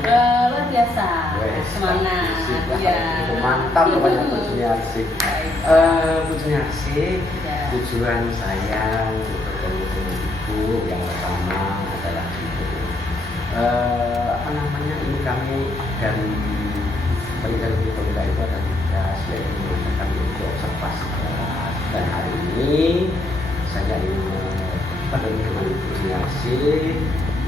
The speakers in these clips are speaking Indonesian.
Luar biasa, semangat. Ya. Mantap pokoknya Bu Juniarsih. Bu Juniarsih, Ya. tujuan saya untuk bertemu dengan Ibu yang pertama adalah itu. Ini kami dari pemerintah itu ada tugas yaitu mengadakan untuk observasi kelas, dan hari ini saya ingin bertemu dengan Ibu Juniarsih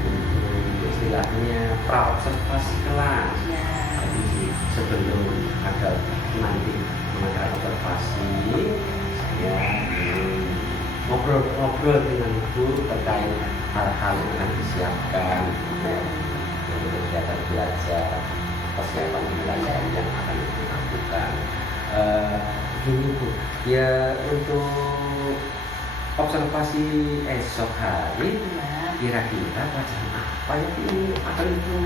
untuk istilahnya pra-observasi kelas. Ya. Jadi sebelum ada nanti mengadakan observasi, saya ingin ngobrol dengan Ibu terkait hal-hal yang akan disiapkan untuk kegiatan belajar, persiapan pembelajaran yang akan dilakukan. Gini Bu, ya untuk observasi esok hari, Ya. kira-kira pelajaran apa yang ini akan Ibu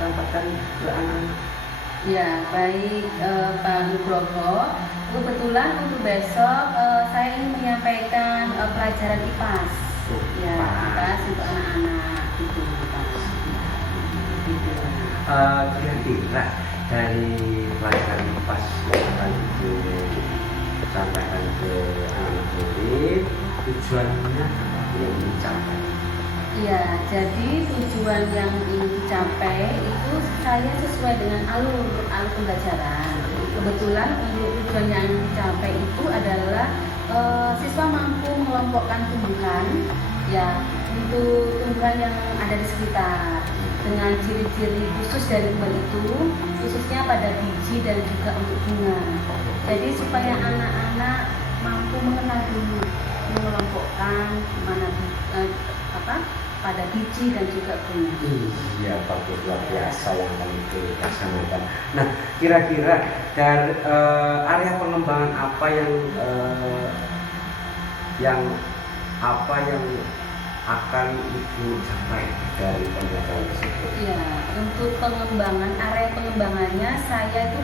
sampaikan ke anak-anak? Ya, baik Pak Nugroho. Kebetulan untuk besok saya ingin menyampaikan pelajaran IPAS. Ya, IPAS untuk anak-anak gitu, Pak. Gitu. Kira-kira dari pelajaran IPAS yang akan Ibu sampaikan ke anak-anak murid, tujuannya apa yang dicapai? Iya, jadi tujuan yang ingin dicapai itu saya sesuai dengan alur pembelajaran. Kebetulan untuk tujuan yang ingin dicapai itu adalah siswa mampu mengelompokkan tumbuhan, ya, untuk tumbuhan yang ada di sekitar dengan ciri-ciri khusus dari tumbuhan itu, khususnya pada biji dan juga untuk bunga. Jadi supaya anak-anak mampu mengenal dulu, mengelompokkan mana pada biji dan juga bunga. Iya, bagus, luar biasa yang akan dilaksanakan. Nah, kira-kira dari area pengembangan apa yang akan Ibu capai dari pembelajaran tersebut? Ya, untuk area pengembangannya saya itu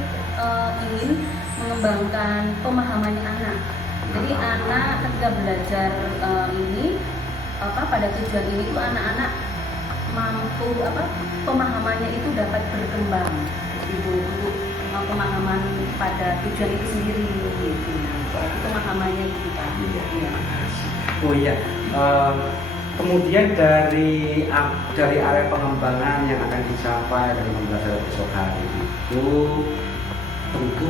ingin mengembangkan pemahamannya anak. Jadi anak ketika belajar ini pada tujuan ini tuh anak-anak mampu pemahamannya itu dapat berkembang untuk pemahaman pada tujuan itu sendiri gitu. Jadi pemahamannya itu Pak. Ya. Oh iya, kemudian dari area pengembangan yang akan dicapai dari pembelajaran besok hari itu tentu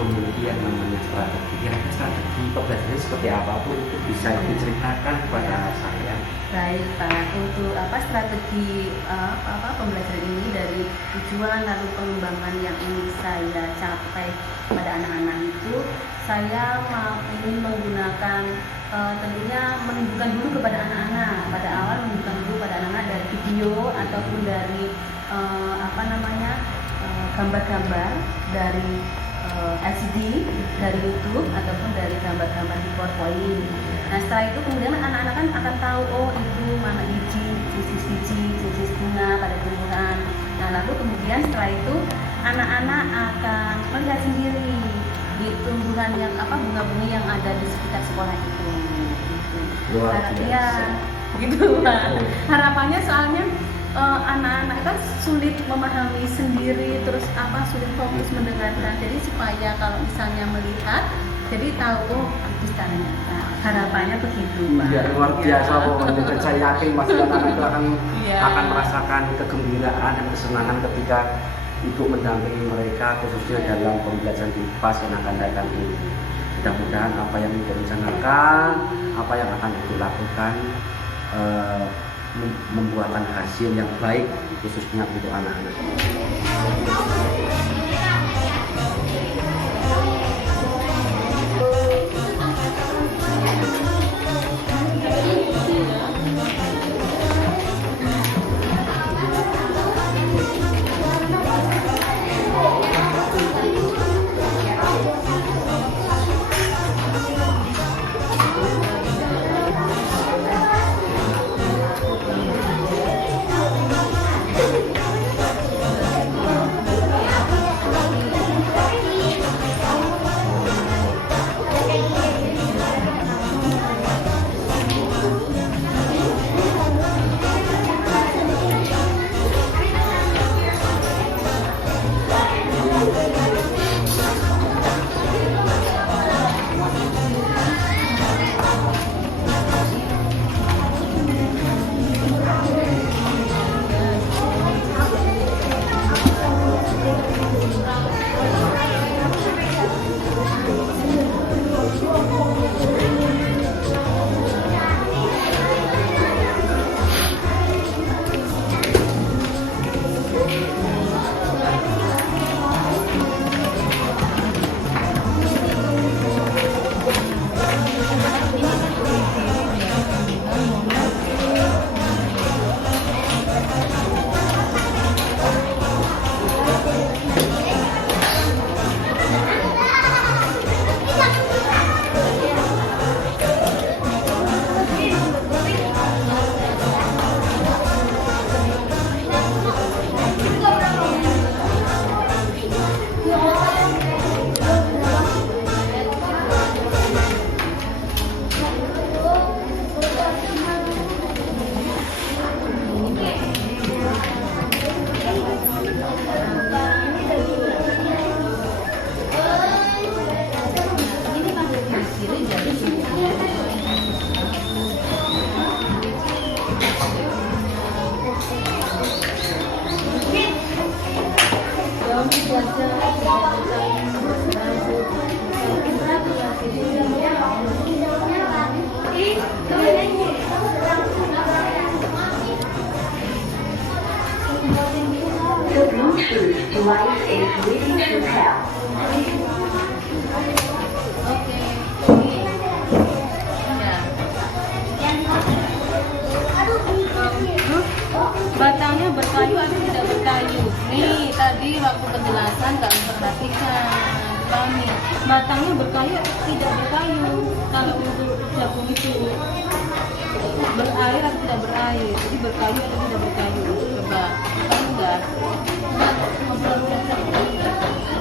memiliki yang namanya strategi. Kira-kira strategi pembelajarannya seperti apa Bu? Itu bisa diceritakan kepada saya. Baik Pak, untuk strategi pembelajaran ini dari tujuan lalu pengembangan yang ingin saya capai pada anak-anak itu, saya ingin menggunakan tentunya menunjukkan dulu kepada anak-anak pada awal, menunjukkan dulu pada anak-anak dari video ataupun dari gambar-gambar dari LCD, dari YouTube ataupun dari gambar-gambar di PowerPoint. Nah setelah itu kemudian anak-anak kan akan tahu itu mana jenis bunga pada tumbuhan. Nah lalu kemudian setelah itu anak-anak akan melihat sendiri di tumbuhan yang bunga-bunga yang ada di sekitar sekolah itu. Luar biasa. Gitu Pak. Harapannya soalnya anak-anak kan sulit memahami sendiri, terus sulit fokus mendengarkan. Jadi supaya kalau misalnya melihat, jadi tahu itu caranya. Nah, harapannya begitu Pak. Iya, luar biasa pokoknya. Dan saya yakin pasti anak-anak itu Iya. akan merasakan kegembiraan dan kesenangan ketika Ibu mendampingi mereka, khususnya dalam pembelajaran di IPAS yang akan datang ini. Mudah-mudahan apa yang Ibu rencanakan, apa yang akan Ibu lakukan, membuahkan hasil yang baik khususnya untuk anak-anak. The Bluetooth device is ready to pair. Batangnya berkayu atau tidak berkayu? Nih tadi waktu penjelasan nggak memperhatikan kami. Batangnya berkayu atau tidak berkayu? Kalau untuk jagung itu berair atau tidak berair? Jadi berkayu atau tidak berkayu? Coba, tahu nggak?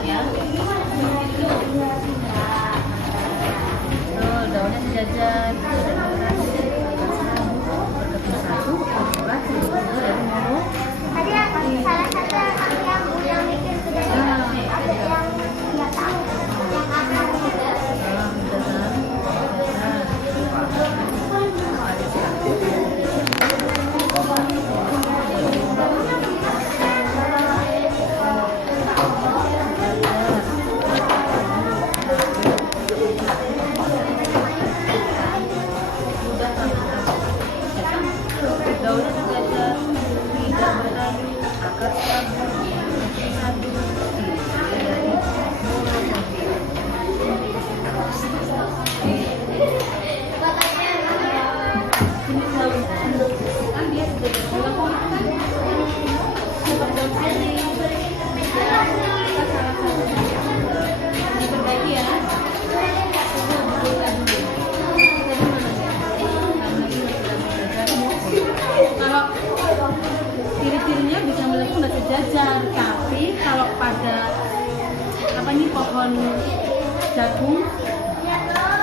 Ya. Oh, daunnya sejajar. Tadi salah satu yang mikir sudah ada yang nggak tahu yang akan daunnya sejajar, tidak berayu, akar sabun, satu, dari ini daun kan dia sudah berdaun kan daun sini diperbaiki ya. Kalau ciri-cirinya bisa melengkung dan sejajar, tapi kalau pada apa nih pohon jagung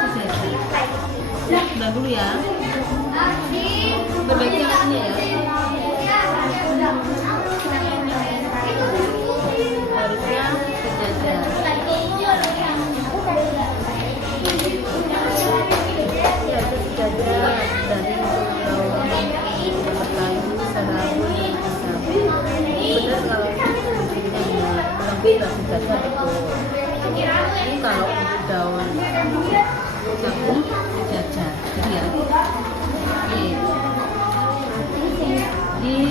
sejajar. Ya, udah dulu ya. Perbaiki alatnya ya. Harusnya sejajar. Ya, itu sejajar dari daun berkayu, serabun, sapi. Benar kalau cirinya lebih dari sejajar betul. Ini kalau untuk daun jagung sejajar, jadi ya. Di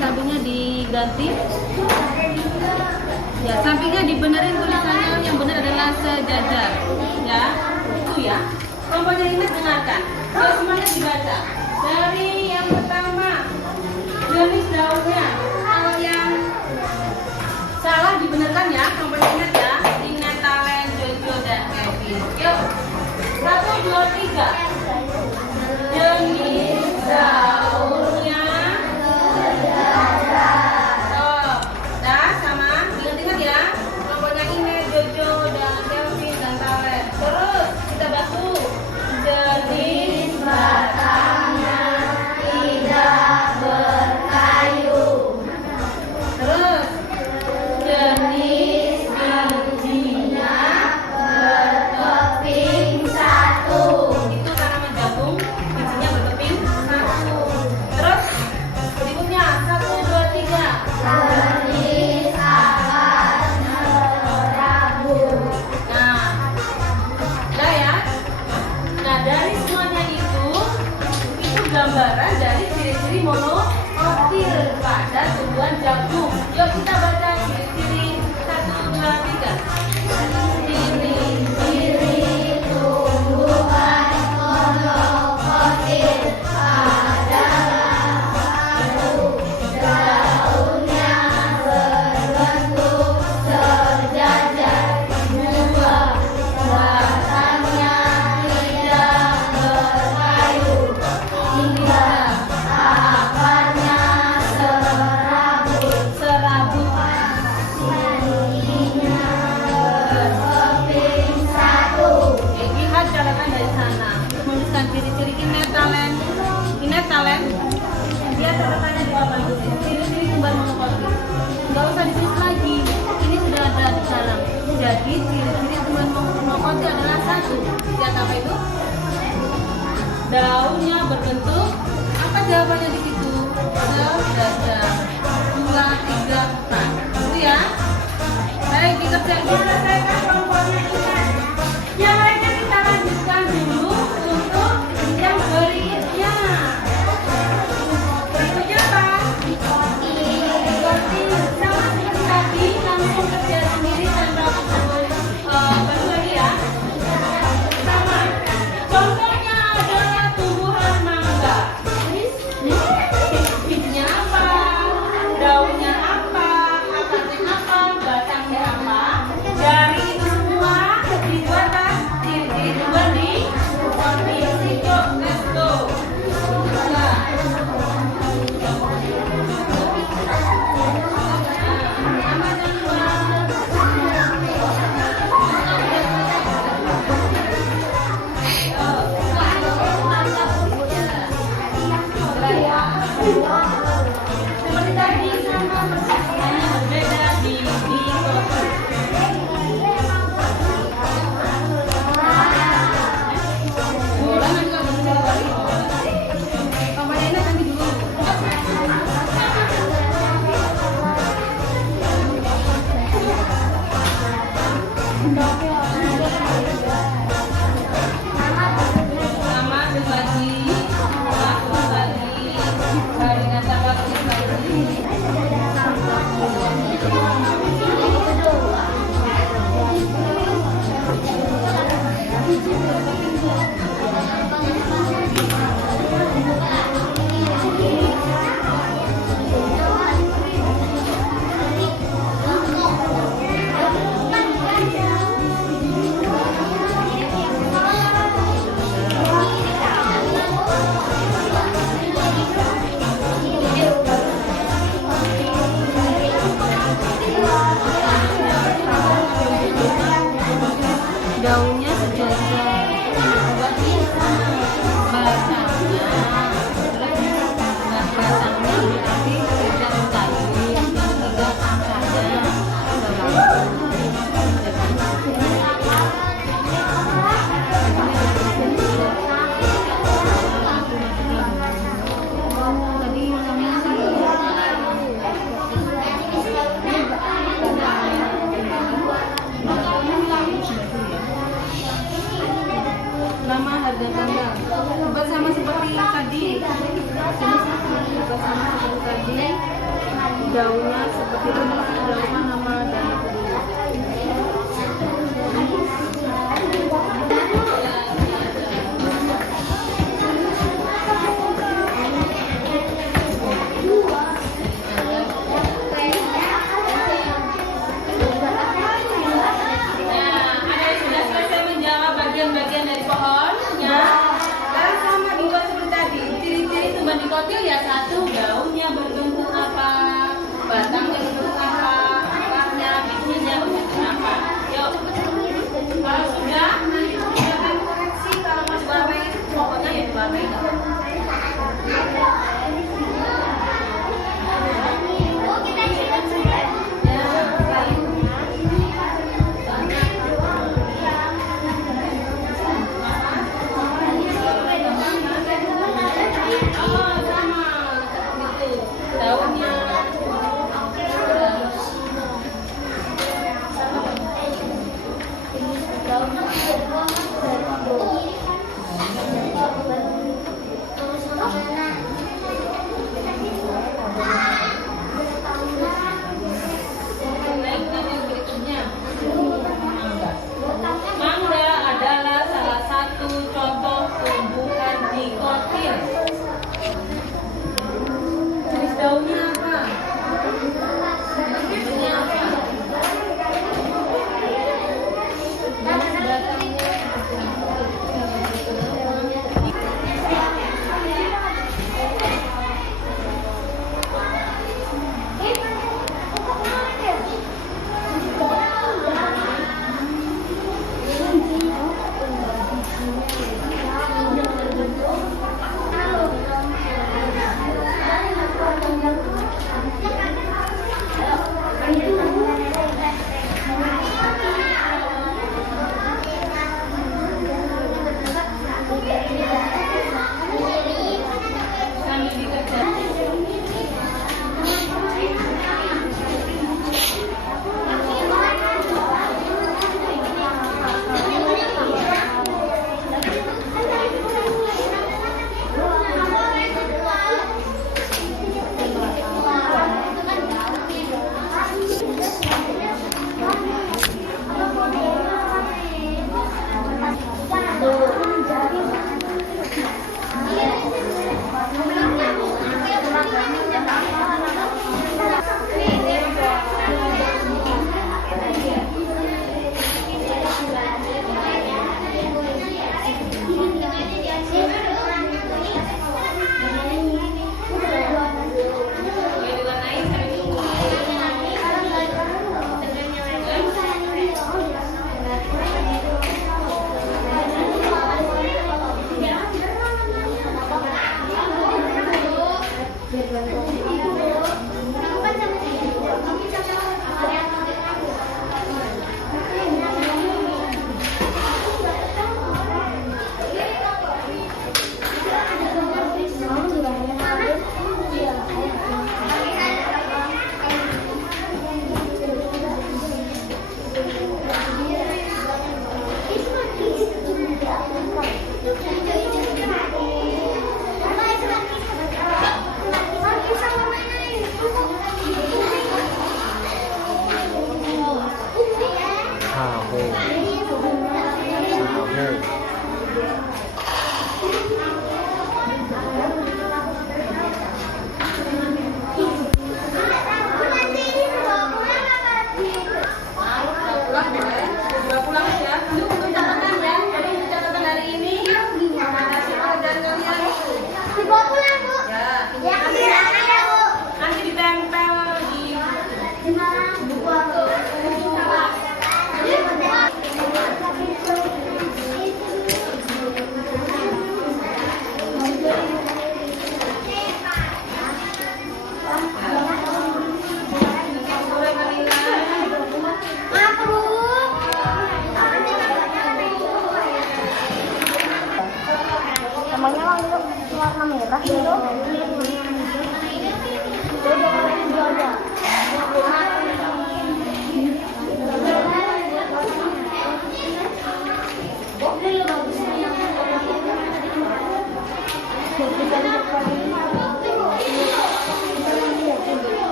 sampingnya diganti. Ya, sampingnya dibenerin tulisannya, yang benar adalah sejajar. Ya, itu ya. Kelompoknya ingat dengarkan. Yuk semuanya dibaca. Dari yang pertama, jenis daunnya. Kalau yang salah dibenarkan ya, kelompoknya ingat ya. Ingat Talen, Jojo, dan Kevin. Yuk, 1, 2, 3. Jenis daunnya. Oh, dah sama. Ingat-ingat ya. Kelompoknya Ines, Jojo, dan Kevin, dan Talen. Terus kita bantu. Jenis batangnya tidak berkayu. jagung. Yuk kita baca ciri-ciri 1, 2, 3. Ciri-ciri tumbuhan monokotil adalah 1. Daunnya berbentuk sejajar. 2. Batangnya tidak berkayu. 3. Akarnya serabut. Ininya berkeping 1. Lihat catatan dari sana. Menuliskan ciri-ciri kinetalen. Kinetalen. Dia catatannya di bawah itu. Ciri-ciri tumbuhan monokotil. Nggak usah ditulis lagi. Ini sudah ada di dalam. Jadi ciri-ciri tumbuhan monokotil adalah 1. Lihat apa itu? Daunnya berbentuk. Apa jawabannya di situ? Sejajar. 2, 3, 4. Itu ya. Baik, kita selesaikan kelompoknya ingat. Yang lainnya kita lanjutkan dulu untuk yang berikutnya. Berikutnya apa? Sama seperti tadi, langsung kerja sendiri tanpa baru lagi ya. Sama. Contohnya adalah tumbuhan mangga. Bibitnya apa? Daunnya apa? Akarnya apa? Batangnya apa? Dari itu semua dibuatlah ciri-ciri tumbuhan di kondisi. Yuk, let's go. Seperti tadi sama persisnya, berbeda di kopi. Boleh nanti kalau bersih lagi. Kamarnya nanti dulu. Sama berbagi, hari Natal waktu berbagi. Daunnya sejajar, batangnya berarti tidak kayu, yang 3 akarnya nama harga tanggal bersama seperti tadi, bersama seperti tadi, daunnya seperti ini, daunnya nama dan bagian dari pohonnya. Sekarang sama dibuat seperti tadi. Ciri-ciri tumbuhan dikotil ya 1, daunnya berbentuk apa, batangnya berbentuk apa,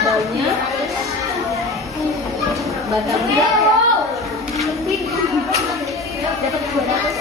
Baunya batangnya dapat 200.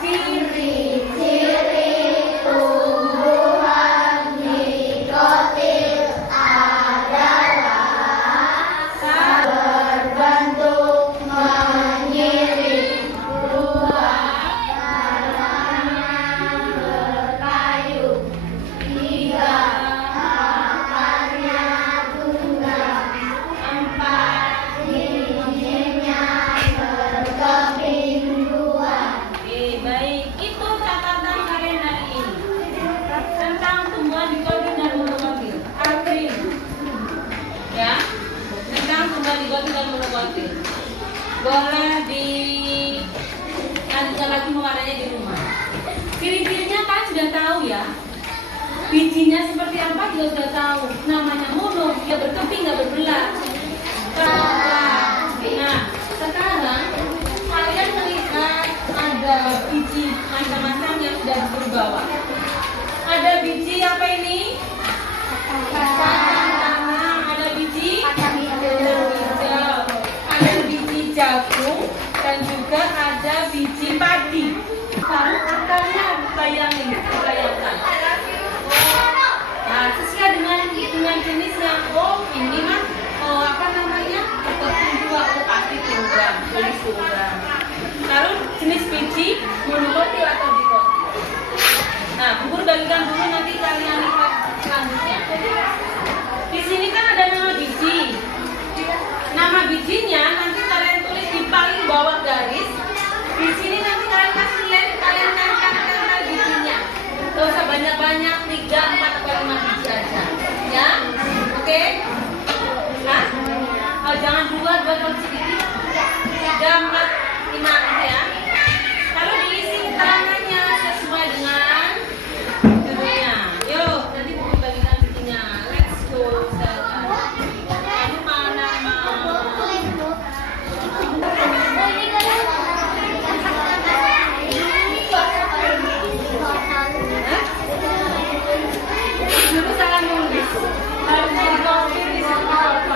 Ciri-ciri tumbuhan nikotil adalah berbentuk menyiring, buah dalamnya berkayu, tiga akarnya tunggal, empat bijinya berkeping dua. Baik, itu catatan kalian hari ini tentang tumbuhan dikotil dan monokotil. Artinya, ya, tentang tumbuhan dikotil dan monokotil. Boleh dilanjutkan lagi mewarnanya di rumah. Ciri-cirinya kalian sudah tahu ya. Bijinya seperti apa juga sudah tahu. Namanya mono, dia berkeping nggak berbelah. Nah, sekarang kalian melihat ada biji macam-macam yang sudah berbawa. Ada biji apa ini? Kacang tanah. Ada biji hijau. Ada biji jagung dan juga ada biji padi. Lalu akarnya bayangkan. Nah, sesuai dengan jenisnya. Oh, ini mah apa namanya? Dua pasti program, jenis program. Lalu jenis biji monokotil atau dikotil. Nah, bubur bagikan dulu nanti kalian lihat selanjutnya. Di sini kan ada nama biji. Nama bijinya nanti kalian tulis di paling bawah garis. Di sini nanti kalian kasih lem, kalian nempel bijinya. Gak usah banyak-banyak, 3, 4, atau 5 biji aja. Ya, oke? Nah, jangan 2 terlalu sedikit. 3, 4, 5 gitu ya. Lalu diisi keterangannya sesuai dengan judulnya. Yuk, nanti buku bagikan bijinya. Let's go. Lalu mana mau? Dulu salah nulis. Harusnya dikopi di maaf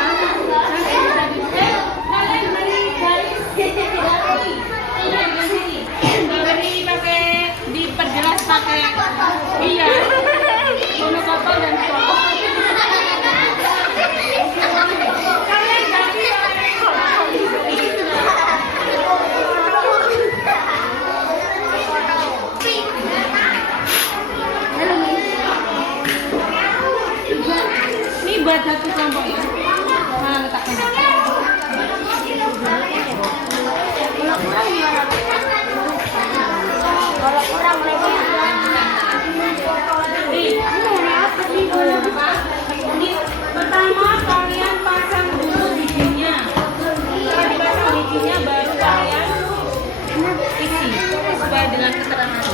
ya, kalian beri garis beri pakai diperjelas pakai iya monokopel dan kalian ganti ini buat satu kelompok ya. Mana letakkan? Kalau kurang ini pertama kalian pasang dulu bijinya. Setelah dipasang bijinya baru kalian isi sesuai dengan keterangan.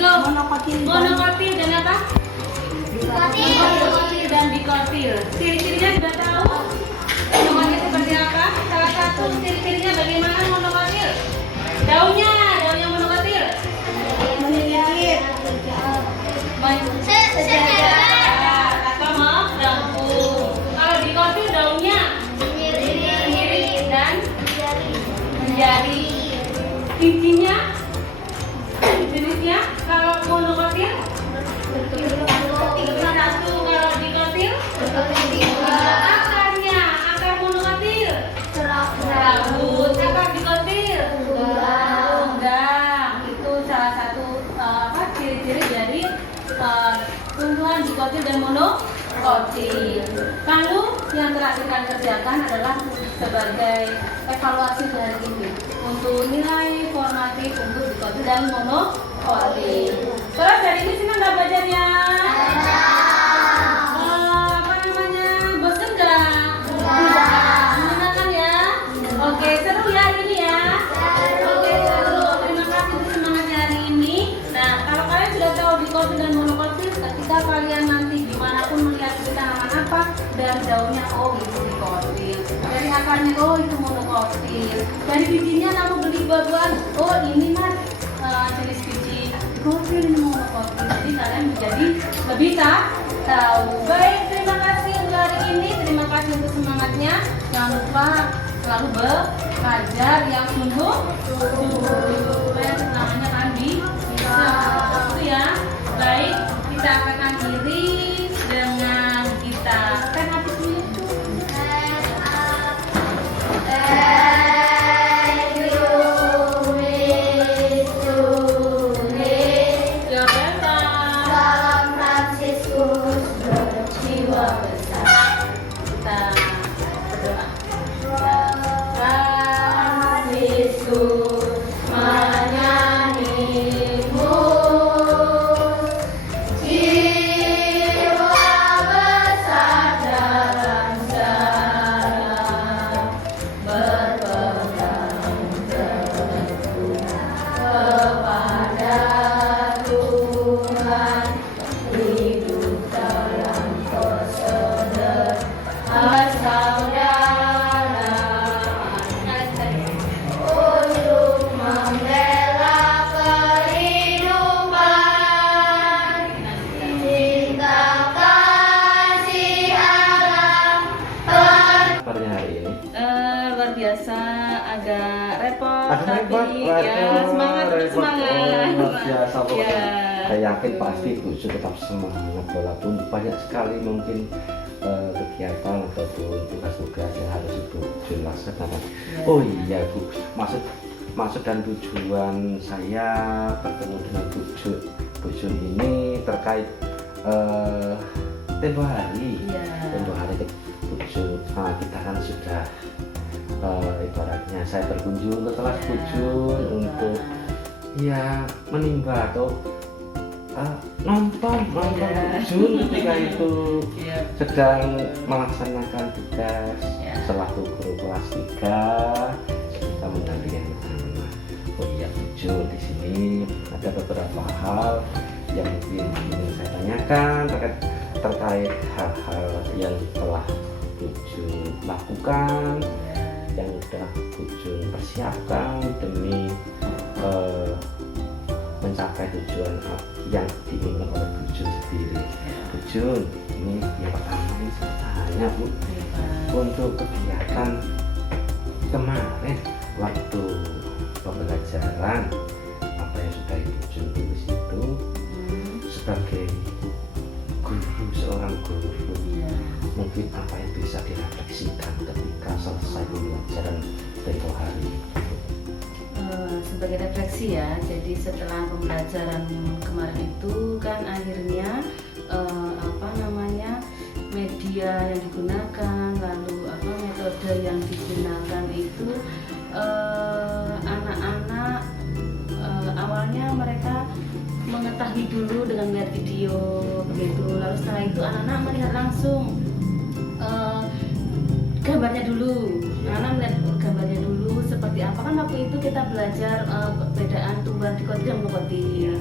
Digo. Monokotil dan apa? Monokotil dan dikotil. Ciri-cirinya sudah tahu? Monokotil seperti apa? Salah satu ciri-cirinya bagaimana monokotil? Daunnya monokotil. Sejajar atau melengkung. Kalau dikotil daunnya sendiri dan menjadi. Bijinya jenisnya kalau monokotil satu, kalau dikotil akarnya, akar monokotil serabut, akar dikotil tunggang. Itu salah satu ciri-ciri dari tumbuhan dikotil dan monokotil. Lalu yang terakhir kalian kerjakan adalah sebagai evaluasi dari ini untuk nilai formatif untuk dikotil dan monokotil. Terus dari ini senang nggak belajarnya? Apa namanya? Bosan nggak? Menyenangkan ya? Oke, seru ya ini ya? Oke, seru. Terima kasih untuk semangatnya hari ini. Nah, kalau kalian sudah tahu dikotil dan monokotil, ketika kalian nanti dimanapun melihat tanaman apa, dari daunnya, oh itu dikotil. Dari akarnya, oh itu monokotil. Dari bijinya kamu beli buah-buahan, oh ini mas jenis biji dikotil, ini monokotil. Jadi kalian menjadi lebih tahu. Baik, terima kasih untuk hari ini. Terima kasih untuk semangatnya. Jangan lupa selalu belajar yang sungguh-sungguh supaya semuanya kan bisa. Itu ya. Baik, kita akan akhiri dengan kita stand up dulu. Luar biasa, agak repot, tapi ya semangat. Luar biasa pokoknya. Ya. Saya yakin pasti Bucu tetap semangat walaupun banyak sekali mungkin kegiatan ataupun tugas-tugas yang harus Ibu Jun laksanakan. Oh iya Bu, maksud dan tujuan saya bertemu dengan Bu Jun ini terkait tempo hari. Tempo hari Bu Jun, kita kan sudah ibaratnya saya berkunjung ke kelas Bu Jun untuk ya menimba atau nonton Bu Jun ketika itu sedang melaksanakan tugas selaku guru kelas 3 kita mendampingi anak-anak. Oh iya Bu Jun, di sini ada beberapa hal yang mungkin ingin saya tanyakan terkait hal-hal yang telah Bu Jun lakukan, yang sudah Bu Jun persiapkan demi mencapai tujuan yang diinginkan oleh Bu Jun sendiri. Bu Jun, ini yang pertama ini saya tanya Bu, untuk kegiatan kemarin waktu pembelajaran apa yang sudah Ibu Jun tulis itu sebagai guru, seorang guru, mungkin apa yang bisa direfleksikan ketika selesai pembelajaran tempo hari? Sebagai refleksi ya, jadi setelah pembelajaran kemarin itu kan akhirnya media yang digunakan, lalu metode yang digunakan itu anak-anak awalnya mereka mengetahui dulu dengan melihat video begitu, lalu setelah itu anak-anak melihat langsung gambarnya dulu, anak melihat gambarnya dulu seperti apa. Kan waktu itu kita belajar perbedaan tumbuhan dikotil dan monokotil.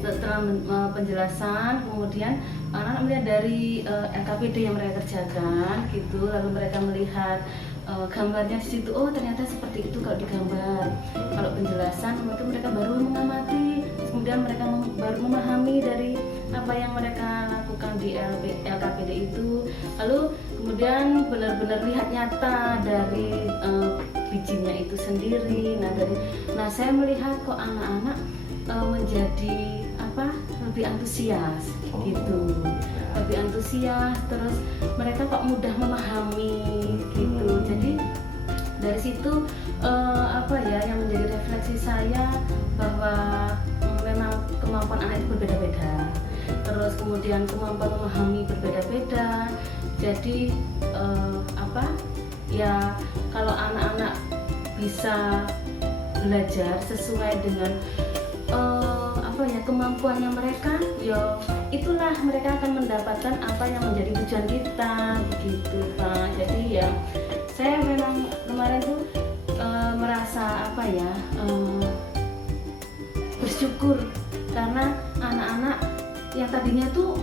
setelah penjelasan, kemudian anak-anak melihat dari LKPD yang mereka kerjakan gitu, lalu mereka melihat gambarnya di situ, oh ternyata seperti itu kalau digambar. Kalau penjelasan itu mereka baru mengamati, kemudian mereka baru memahami dari apa yang mereka lakukan di LKPD itu. Lalu kemudian benar-benar lihat nyata dari bijinya itu sendiri. Nah saya melihat kok anak-anak menjadi lebih antusias gitu, lebih antusias, terus mereka kok mudah memahami gitu. Jadi dari situ yang menjadi refleksi saya bahwa memang kemampuan anak itu berbeda-beda, terus kemudian kemampuan memahami berbeda-beda. Jadi kalau anak-anak bisa belajar sesuai dengan kemampuannya mereka, itulah mereka akan mendapatkan apa yang menjadi tujuan kita begitu Pak. Jadi saya memang kemarin tuh merasa bersyukur karena anak-anak yang tadinya tuh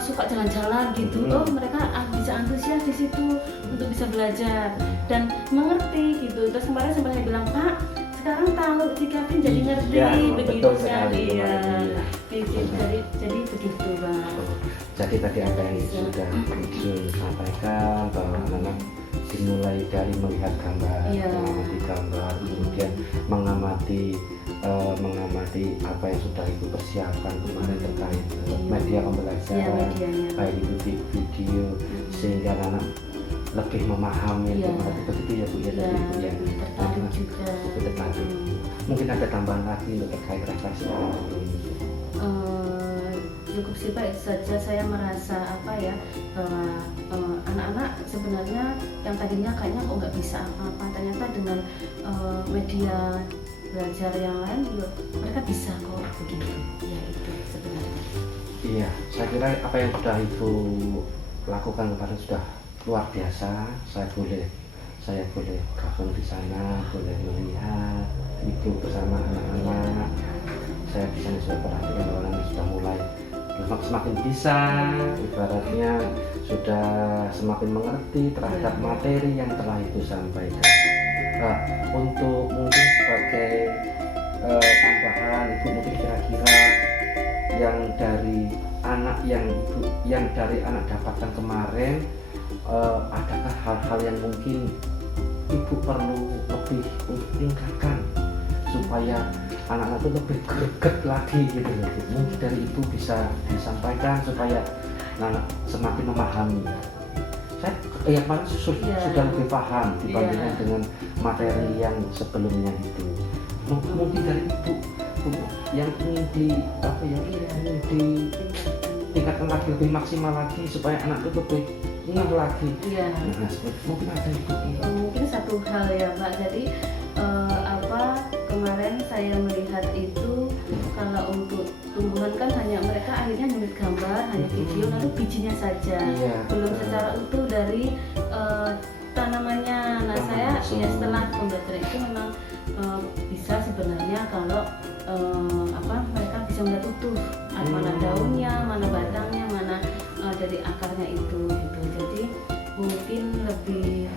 suka jalan-jalan gitu, mereka bisa antusias di situ untuk bisa belajar dan mengerti gitu. Terus kemarin sempat saya bilang, Pak, sekarang tahu si Kevin jadi ngerti, begitu kan? Iya, jadi begitu Bang. Jadi tadi apa yang sudah Jul sampaikan bahwa anak dimulai dari melihat gambar, mengamati gambar, kemudian mengamati apa yang sudah ibu persiapkan kemarin terkait media pembelajaran, baik itu video, sehingga anak lebih memahami begitu ya Bu ya, tadi Bu ya. Tertarik juga. Tertarik. Mungkin ada tambahan lagi untuk terkait refleksi ini. Cukup sih Pak, itu saja. Saya merasa bahwa anak-anak sebenarnya yang tadinya kayaknya kok nggak bisa apa-apa, ternyata dengan media belajar yang lain mereka bisa kok begitu. Ya itu sebenarnya. Iya, saya kira apa yang sudah Ibu lakukan kemarin sudah luar biasa. Saya boleh gabung di sana, boleh melihat Ibu bersama anak-anak. Saya bisa perhatikan orang yang sudah mulai semakin bisa, ibaratnya sudah semakin mengerti terhadap materi yang telah Ibu sampaikan. Nah, untuk mungkin sebagai tambahan, Ibu mungkin kira-kira yang dari anak yang dari anak dapatkan kemarin, adakah hal-hal yang mungkin Ibu perlu lebih tingkatkan supaya anak-anak itu lebih greget lagi gitu loh. Mungkin dari Ibu bisa disampaikan supaya anak semakin memahami. Saya kemarin sudah lebih paham dibandingkan dengan materi yang sebelumnya itu. Mungkin dari Ibu yang ingin ditingkatkan lagi, lebih maksimal lagi supaya anak itu lebih ngeh lagi. Nah, mungkin ada Ibu. Mungkin satu hal ya Pak. Jadi kemarin saya melihat itu kalau untuk tumbuhan kan hanya mereka akhirnya nyulit gambar, hanya video, lalu bijinya saja, belum secara utuh dari tanamannya. Nah saya setelah pembelajaran itu memang bisa sebenarnya kalau mereka bisa melihat utuh mana daunnya, mana batangnya, mana dari akarnya itu gitu. Jadi mungkin lebih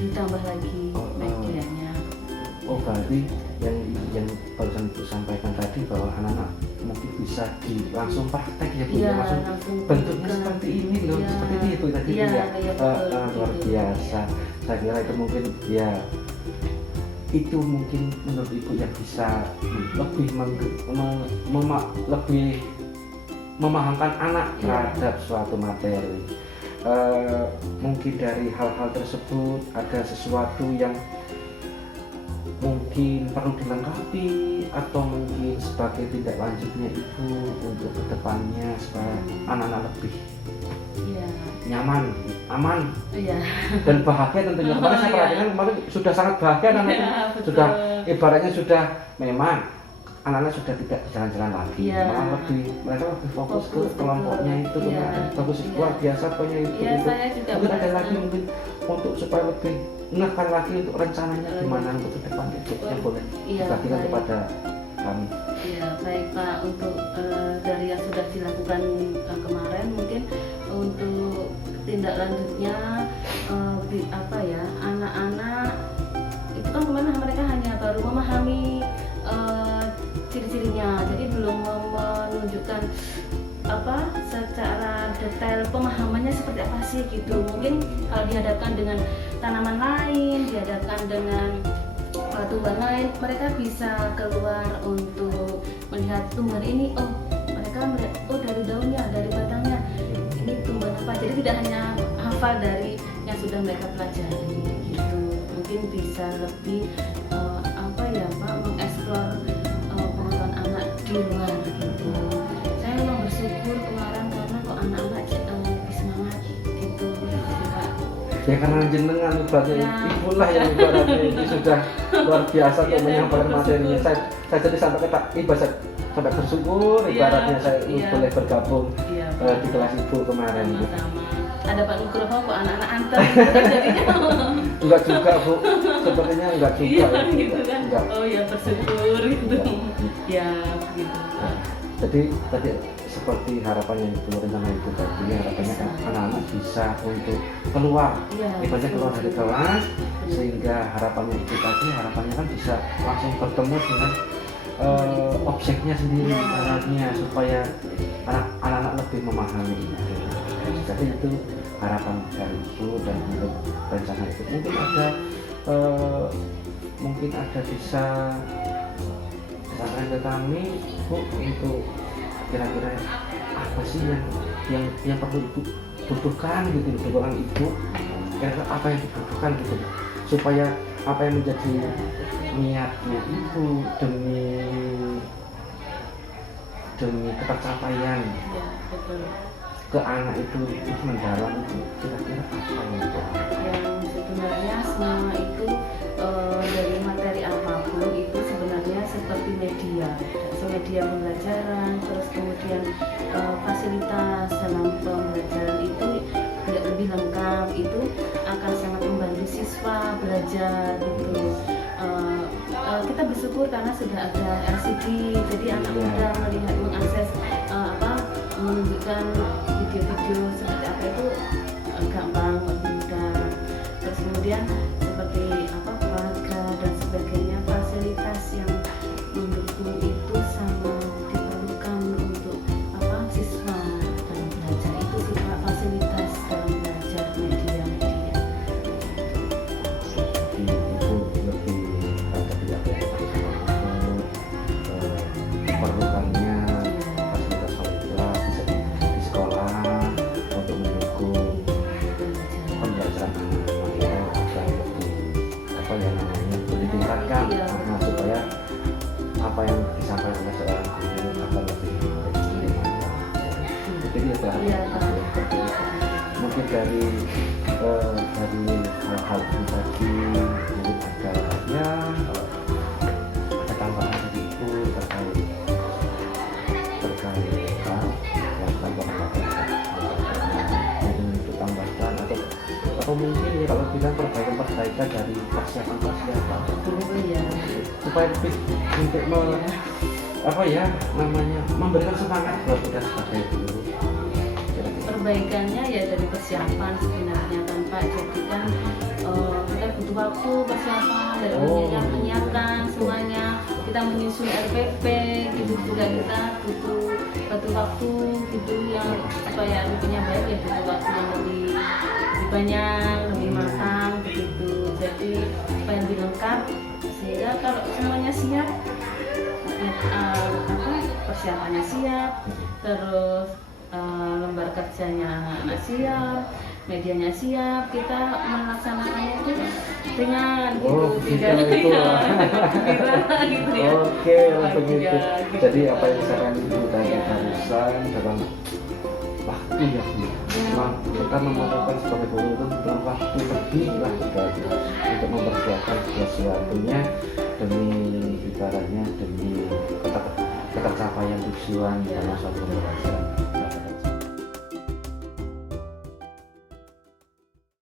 ditambah lagi medianya. Berarti yang barusan Ibu sampaikan tadi bahwa anak-anak mungkin bisa langsung praktek ya Bu, langsung bentuknya seperti ini loh, seperti ini itu tadi luar biasa. Saya kira itu mungkin itu mungkin menurut Ibu yang bisa lebih lebih memahamkan anak terhadap suatu materi. Mungkin dari hal-hal tersebut ada sesuatu yang mungkin perlu dilengkapi atau mungkin sebagai tindak lanjutnya Ibu untuk kedepannya supaya anak-anak lebih nyaman, aman, dan bahagia tentunya. Kemarin saya perhatikan kemarin sudah sangat bahagia anak-anak, sudah ibaratnya sudah memang anak-anak sudah tidak jalan-jalan lagi, malah mereka lebih fokus ke kelompoknya itu. Bagus, luar biasa pokoknya itu. Mungkin ada lagi mungkin untuk supaya lebih ngehkan lagi untuk rencananya gimana untuk ke depan itu yang boleh dibagikan kepada kami. Ya, baik Pak, untuk dari yang sudah dilakukan kemarin, mungkin untuk tindak lanjutnya apa ya, anak-anak itu kan kemana mereka hanya baru memahami ciri-cirinya, jadi belum menunjukkan apa secara detail pemahamannya seperti apa sih gitu. Mungkin kalau dihadapkan dengan tanaman lain, dihadapkan dengan tumbuhan lain, mereka bisa keluar untuk melihat tumbuhan ini. Oh, mereka melihat, oh dari daunnya, dari batangnya, ini tumbuhan apa. Jadi tidak hanya hafal dari yang sudah mereka pelajari gitu. Mungkin bisa lebih apa ya Pak, mengeksplor pengetahuan anak di luar gitu. Saya memang bersyukur kemarin karena kok anak-anak lebih semangat gitu Pak. Ya karena jenengan ibaratnya Ya. itulah yang ibaratnya itu sudah luar biasa untuk Ya, menyampaikan saya materinya. bersyukur. Saya jadi sampai ibarat sampai bersyukur Ya, ibaratnya saya ya. boleh bergabung Iya, di kelas ibu kemarin. sama-sama. Ada Pak Nugroho kok anak-anak antar gitu kan jadinya. Enggak juga Bu, sepertinya enggak juga. Iya ya. gitu kan. Enggak. Oh ya bersyukur gitu. Iya. Ya gitu. Nah, jadi tadi seperti harapannya Ibu, rencana Ibu tadi, harapannya kan anak-anak bisa untuk keluar, Iya, ibaratnya keluar dari betul. kelas, sehingga harapannya Ibu tadi, harapannya kan bisa langsung bertemu dengan objeknya sendiri, Iya. anaknya, supaya anak-anak lebih memahami itu. Jadi itu harapan dari Ibu dan untuk rencana itu. Mungkin ada bisa sampaikan ke kami Bu, untuk kira-kira apa sih yang perlu Ibu butuhkan gitu, dibutuhkan Ibu, kira-kira apa yang dibutuhkan gitu, supaya apa yang menjadi niatnya Ibu demi ketercapaian Ya betul. ke anak itu mendalam itu, kira-kira apa yang Ibu? Yang sebenarnya semua itu dari materi apapun itu sebenarnya seperti media pembelajaran, terus kemudian fasilitas dalam pembelajaran itu tidak lebih lengkap, itu akan sangat membantu siswa belajar gitu. Kita bersyukur karena sudah ada LCD, jadi anak muda melihat, mengakses menunjukkan video-video seperti apa itu gampang, mudah. Terus kemudian seperti keluarga dan sebagainya, fasilitas yang mendukung itu sangat diperlukan untuk siswa dalam belajar. Itu sifat fasilitas dalam belajar media-media. Jadi Ibu lebih perlukannya fasilitas bisa di sekolah untuk mendukung pembelajaran anak-anak itu agar lebih ditingkatkan, Iya. supaya apa yang disampaikan oleh seorang guru akan lebih ditingkatkan. Jadi ada Iya, mungkin dari hal-hal itu tadi mungkin ada tambahan dari Ibu terkait mungkin untuk tambahkan atau mungkin ya kalau bilang perbaikan dari persiapan Iya. supaya lebih untuk memberikan semangat buat kita sebagai guru. Perbaikannya ya dari persiapan sebenarnya kan Pak. Jadi kan kita butuh waktu persiapan dari menyiapkan semuanya. Kita menyusun RPP gitu juga, kita butuh waktu gitu yang supaya RPP-nya baik, ya butuh waktu yang lebih banyak, lebih matang begitu. Jadi supaya lebih lengkap, sehingga kalau semuanya siap, persiapannya siap, terus lembar kerjanya anak-anak siap, medianya siap, kita melaksanakannya itu dengan Tinggal itu lah. gitu ya. Oke, untuk itu. Iya, gitu. Jadi apa yang disampaikan Ibu tadi barusan dalam waktu ya Bu. Memang kita memerlukan sebagai guru itu dalam waktu lebih lah untuk mempersiapkan sesuatunya demi ibaratnya demi ketercapaian tujuan dalam suatu pembelajaran.